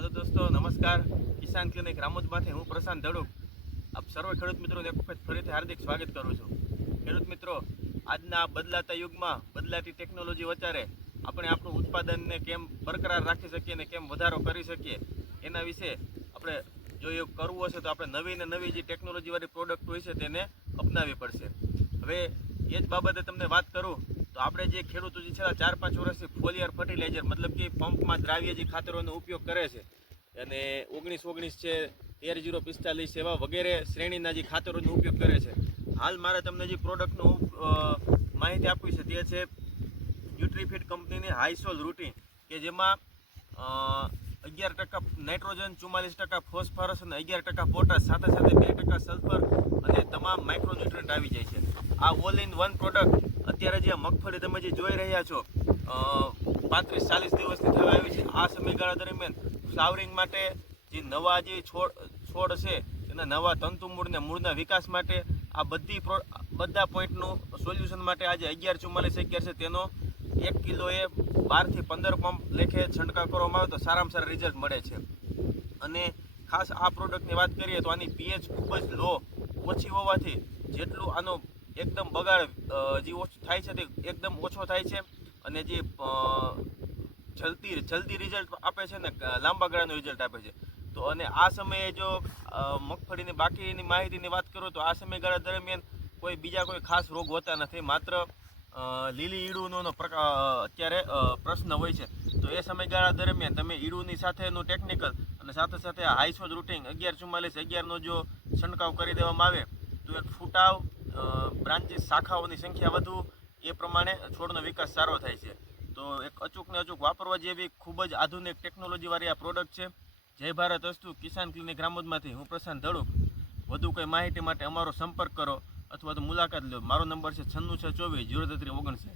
હાલો દોસ્તો, નમસ્કાર. કિસાન ક્લિનિક રામોદમાંથી હું પ્રશાંત ધડુક આપ સર્વ ખેડૂત મિત્રોને એક વખત ફરીથી હાર્દિક સ્વાગત કરું છું. ખેડૂત મિત્રો, આજના બદલાતા યુગમાં બદલાતી ટેકનોલોજી વચારે આપણે આપણું ઉત્પાદનને કેમ બરકરાર રાખી શકીએ અને કેમ વધારો કરી શકીએ એના વિશે આપણે જો એ કરવું હશે તો આપણે નવી ને નવી જે ટેકનોલોજીવાળી પ્રોડક્ટ હોય છે તેને અપનાવવી પડશે. હવે એ જ બાબતે તમને વાત કરું તો આપણે જે ખેડૂતો જે છેલ્લા 4-5 વર્ષથી ફોલિયર ફર્ટિલાઇઝર મતલબ કે પંપમાં દ્રાવ્ય જે ખાતરોનો ઉપયોગ કરે છે અને 19-19 છે, 13-0-45 એવા વગેરે શ્રેણીના જે ખાતરોનો ઉપયોગ કરે છે. હાલ મારે તમને જે પ્રોડક્ટનું માહિતી આપવી છે તે છે ન્યુટ્રીફિટ કંપનીની હાઈસોલ રૂટીન, કે જેમાં 11% નાઇટ્રોજન, 44% ફોસ્ફરસ અને 11% પોટાશ, સાથે સાથે 2% સલ્ફર અને તમામ માઇક્રોન્યુટ્રન્ટ આવી જાય છે. આ ઓલ ઇન વન પ્રોડક્ટ અત્યારે જે મગફળી તમે જે જોઈ રહ્યા છો 35-40 દિવસથી થવા આવી છે. આ સમયગાળા દરમિયાન ફ્લાવરિંગ માટે જે નવા જે છોડ છે એના નવા તંતુ મૂળના વિકાસ માટે આ બધા પોઈન્ટનું સોલ્યુશન માટે આજે 11-44-11 છે તેનો 1 કિલોએ 12 થી 15 પંપ લેખે છંટકાવ કરવામાં આવે તો સારામાં સારા રિઝલ્ટ મળે છે. અને ખાસ આ પ્રોડક્ટની વાત કરીએ તો આની પીએચ ખૂબ જ લો ઓછી હોવાથી જેટલું આનો એકદમ બગાડ જે ઓછું થાય છે તે એકદમ ઓછો થાય છે અને જે જલ્દી રિઝલ્ટ આપે છે ને લાંબા ગાળાનું રિઝલ્ટ આપે છે. તો અને આ સમયે જો મગફળીની બાકીની માહિતીની વાત કરું તો આ સમયગાળા દરમિયાન બીજા કોઈ ખાસ રોગ હોતા નથી, માત્ર લીલી ઈડુનો અત્યારે પ્રશ્ન હોય છે. તો એ સમયગાળા દરમિયાન તમે ઈડુની સાથેનું ટેકનિકલ અને સાથે સાથે હાઈસોલ રૂટીન 11-44-11નો જો છંટકાવ કરી દેવામાં આવે તો એક ફૂટાવ, બ્રાન્ચીસ, શાખાઓની સંખ્યા વધુ, એ પ્રમાણે છોડનો વિકાસ સારો થાય છે. તો એક અચૂકને અચૂક વાપરવા જેવી ખૂબ જ આધુનિક ટેકનોલોજીવાળી આ પ્રોડક્ટ છે. જય ભારત અસ્તુ. કિસાન ક્લિનિક રામોદમાંથી હું પ્રશાંત ધડુક. વધુ કંઈ માહિતી માટે અમારો સંપર્ક કરો અથવા તો મુલાકાત લો. મારો નંબર છે 96 24 033 59.